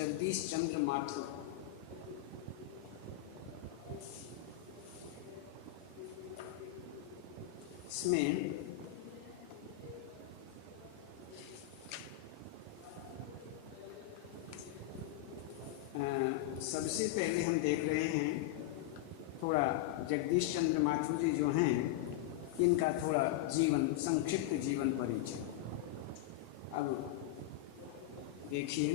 जगदीश चंद्र माथुर। इसमें सबसे पहले हम देख रहे हैं थोड़ा जगदीश चंद्र माथुर जी जो हैं इनका थोड़ा जीवन, संक्षिप्त जीवन परिचय। अब देखिए,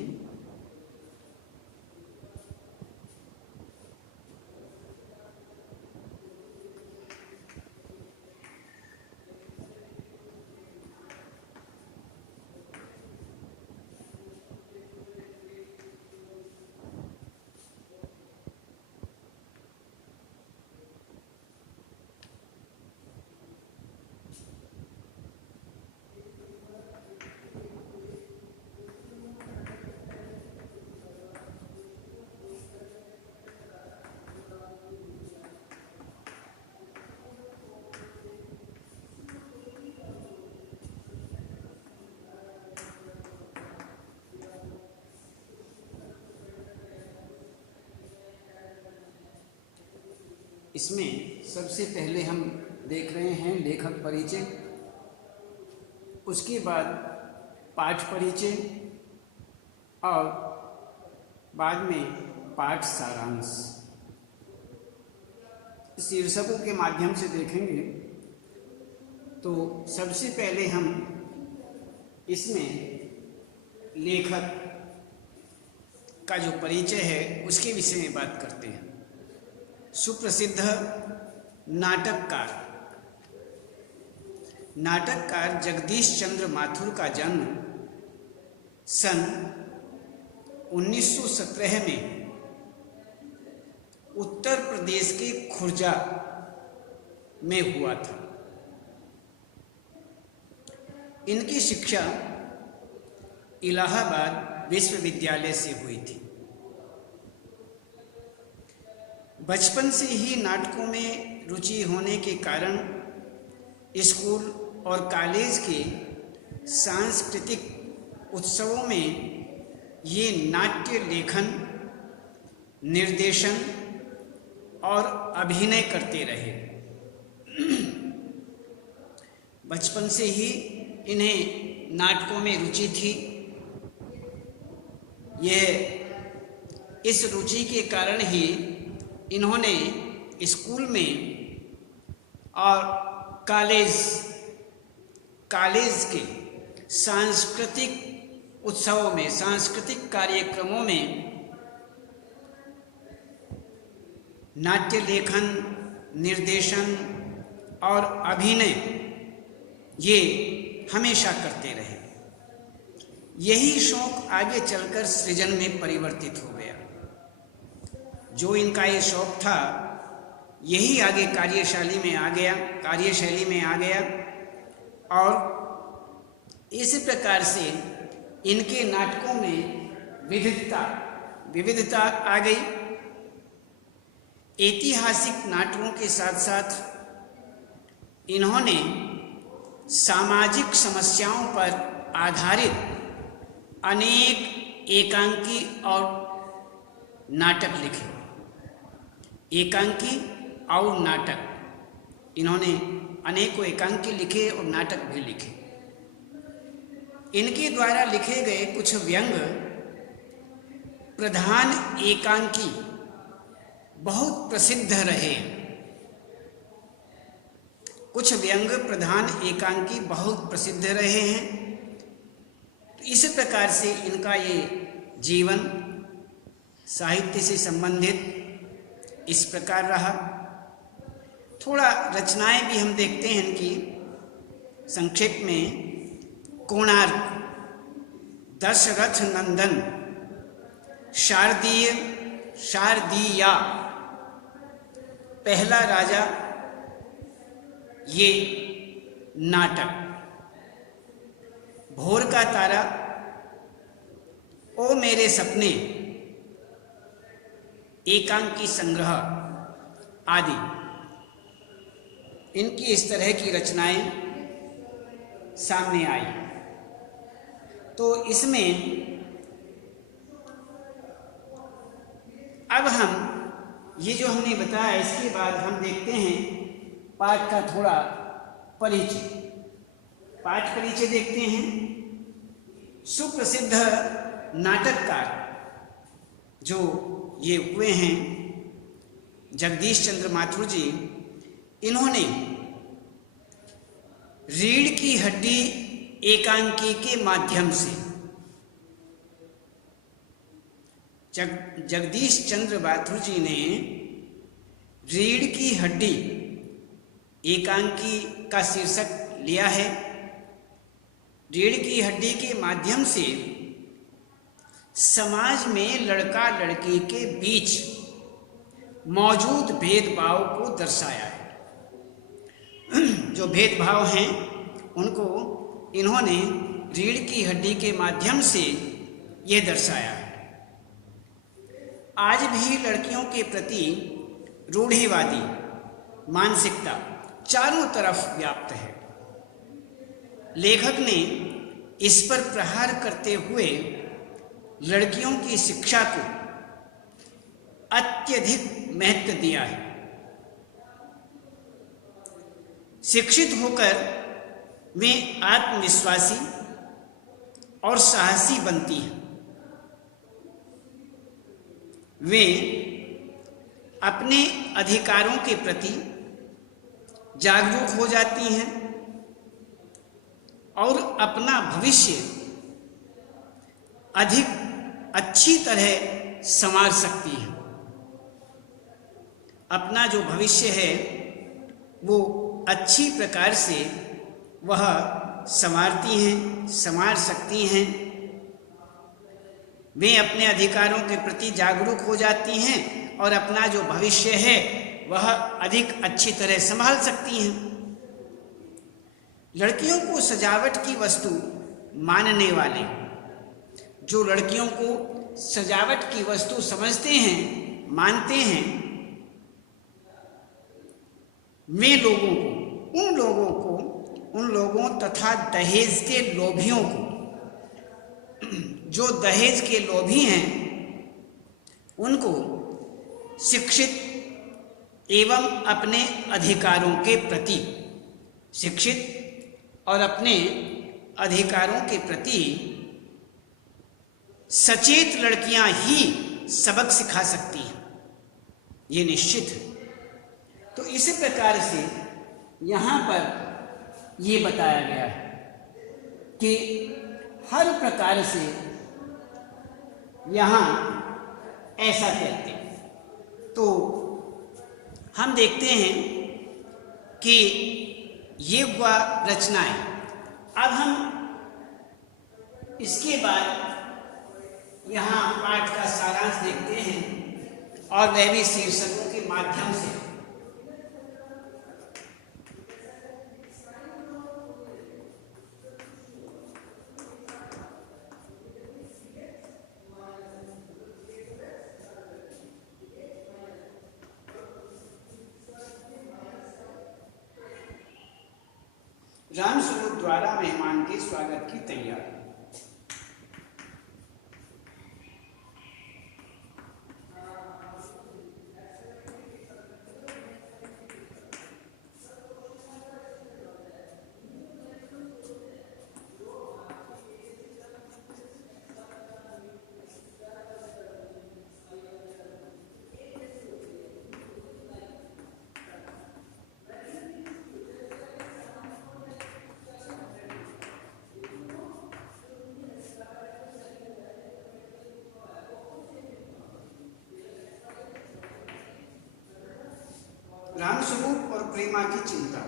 इसमें सबसे पहले हम देख रहे हैं लेखक परिचय, उसके बाद पाठ परिचय और बाद में पाठ सारांश। शीर्षकों के माध्यम से देखेंगे तो सबसे पहले हम इसमें लेखक का जो परिचय है उसके विषय में बात करते हैं। सुप्रसिद्ध नाटककार जगदीश चंद्र माथुर का जन्म सन 1917 में उत्तर प्रदेश के खुर्जा में हुआ था। इनकी शिक्षा इलाहाबाद विश्वविद्यालय से हुई थी। बचपन से ही नाटकों में रुचि होने के कारण स्कूल और कॉलेज के सांस्कृतिक उत्सवों में ये नाट्य लेखन, निर्देशन और अभिनय करते रहे। बचपन से ही इन्हें नाटकों में रुचि थी। यह इस रुचि के कारण ही इन्होंने स्कूल में और कॉलेज के सांस्कृतिक उत्सवों में, सांस्कृतिक कार्यक्रमों में नाट्य लेखन, निर्देशन और अभिनय ये हमेशा करते रहे। यही शौक आगे चलकर सृजन में परिवर्तित हो गया। जो इनका ये शौक था यही आगे कार्यशैली में आ गया और इस प्रकार से इनके नाटकों में विविधता आ गई। ऐतिहासिक नाटकों के साथ साथ इन्होंने सामाजिक समस्याओं पर आधारित अनेक एकांकी और नाटक लिखे। एकांकी और नाटक, इन्होंने अनेकों एकांकी लिखे और नाटक भी लिखे। इनके द्वारा लिखे गए कुछ व्यंग प्रधान एकांकी बहुत प्रसिद्ध रहे। कुछ व्यंग प्रधान एकांकी बहुत प्रसिद्ध रहे हैं। तो इस प्रकार से इनका ये जीवन साहित्य से संबंधित इस प्रकार रहा। थोड़ा रचनाएं भी हम देखते हैं इनकी संक्षेप में। कोणार्क, दशरथ नंदन, शारदीया, पहला राजा, ये नाटक। भोर का तारा, ओ मेरे सपने, एकांकी संग्रह आदि, इनकी इस तरह की रचनाएं सामने आई। तो इसमें अब हम ये जो हमने बताया, इसके बाद हम देखते हैं पाठ का थोड़ा परिचय। पाठ परिचय देखते हैं। सुप्रसिद्ध नाटककार जो ये हुए हैं जगदीश चंद्र माथुर जी, इन्होंने रीढ़ की हड्डी एकांकी के माध्यम से, जगदीश चंद्र माथुर जी ने रीढ़ की हड्डी एकांकी का शीर्षक लिया है। रीढ़ की हड्डी के माध्यम से समाज में लड़का लड़की के बीच मौजूद भेदभाव को दर्शाया है। जो भेदभाव हैं उनको इन्होंने रीढ़ की हड्डी के माध्यम से ये दर्शाया है। आज भी लड़कियों के प्रति रूढ़िवादी मानसिकता चारों तरफ व्याप्त है। लेखक ने इस पर प्रहार करते हुए लड़कियों की शिक्षा को अत्यधिक महत्व दिया है। शिक्षित होकर वे आत्मविश्वासी और साहसी बनती हैं। वे अपने अधिकारों के प्रति जागरूक हो जाती हैं और अपना भविष्य अधिक अच्छी तरह संवार सकती हैं। अपना जो भविष्य है वो अच्छी प्रकार से वह संवारती हैं, संवार सकती हैं। वे अपने अधिकारों के प्रति जागरूक हो जाती हैं और अपना जो भविष्य है वह अधिक अच्छी तरह संभाल सकती हैं। लड़कियों को सजावट की वस्तु मानने वाले, जो लड़कियों को सजावट की वस्तु समझते हैं, मानते हैं, वे लोगों को, उन लोगों तथा दहेज के लोभियों को, जो दहेज के लोभी हैं, उनको शिक्षित एवं अपने अधिकारों के प्रति, शिक्षित और अपने अधिकारों के प्रति सचेत लड़कियां ही सबक सिखा सकती हैं, ये निश्चित है। तो इसी प्रकार से यहाँ पर ये बताया गया है कि हर प्रकार से यहाँ ऐसा कहते हैं। तो हम देखते हैं कि ये हुआ रचनाएं। अब हम इसके बाद यहाँ पाठ का सारांश देखते हैं और वह भी शीर्षकों के माध्यम से। रामस्वरूप द्वारा मेहमान के स्वागत की तैयारी। रामस्वरूप और प्रेमा की चिंता।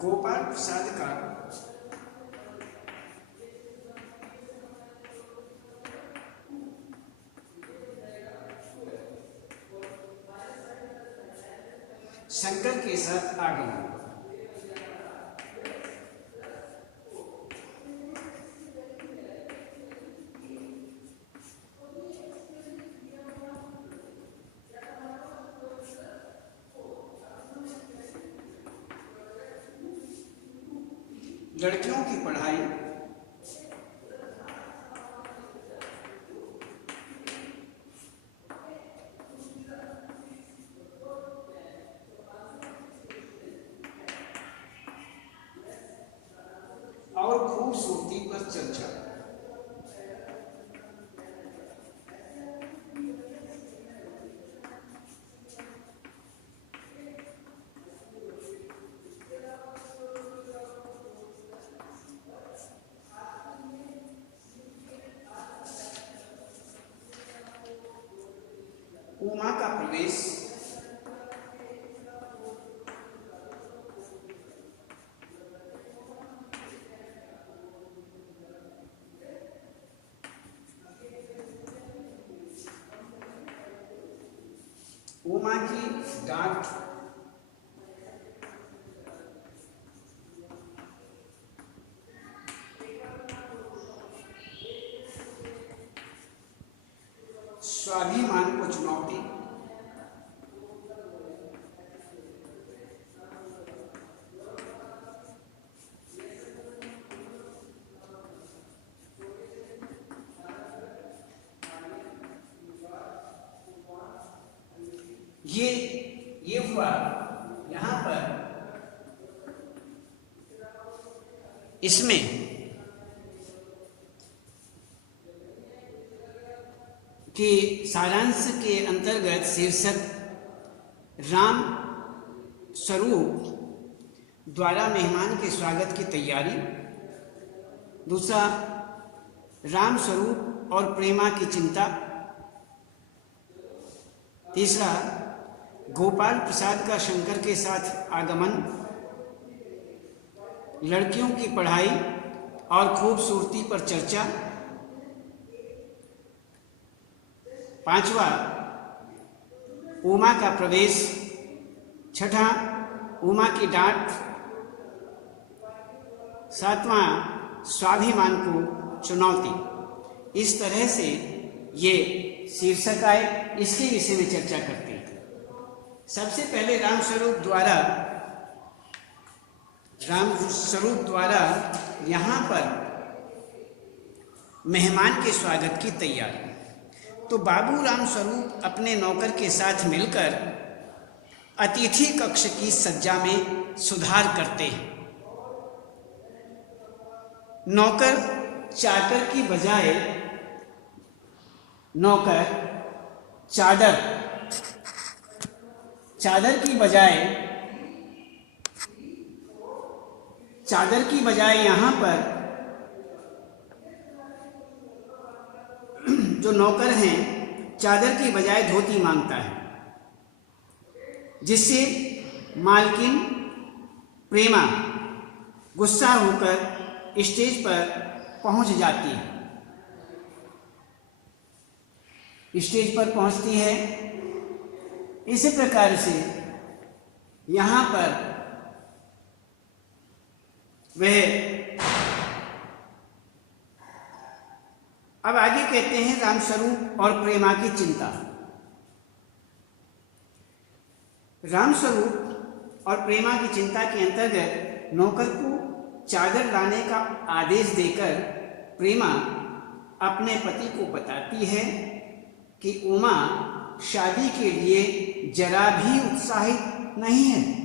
गोपाल प्रसाद का शंकर के साथ आगमन। लड़कियों की पढ़ाई और खूबसूरती पर चर्चा। उमा का प्रवेश उमा की डांट स्वाभिमान को चुनौती। ये हुआ यहां पर इसमें कि सारांश के अंतर्गत शीर्षक राम स्वरूप द्वारा मेहमान के स्वागत की तैयारी, दूसरा राम स्वरूप और प्रेमा की चिंता, तीसरा गोपाल प्रसाद का शंकर के साथ आगमन, लड़कियों की पढ़ाई और खूबसूरती पर चर्चा, पांचवा उमा का प्रवेश, छठा उमा की डांट, सातवां स्वाभिमान को चुनौती। इस तरह से ये शीर्षक आए, इसके विषय में चर्चा करते हैं। सबसे पहले राम स्वरूप द्वारा यहाँ पर मेहमान के स्वागत की तैयारी। तो बाबू राम स्वरूप अपने नौकर के साथ मिलकर अतिथि कक्ष की सज्जा में सुधार करते हैं। नौकर चादर की बजाय चादर की बजाय यहाँ पर जो नौकर हैं चादर की बजाय धोती मांगता है, जिससे मालकिन प्रेमा गुस्सा होकर स्टेज पर पहुंच जाती है। स्टेज पर पहुंचती है। इसी प्रकार से यहाँ पर वह अब आगे कहते हैं राम स्वरूप और प्रेमा की चिंता। राम स्वरूप और प्रेमा की चिंता के अंतर्गत नौकर को चादर लाने का आदेश देकर प्रेमा अपने पति को बताती है कि उमा शादी के लिए जरा भी उत्साहित नहीं है।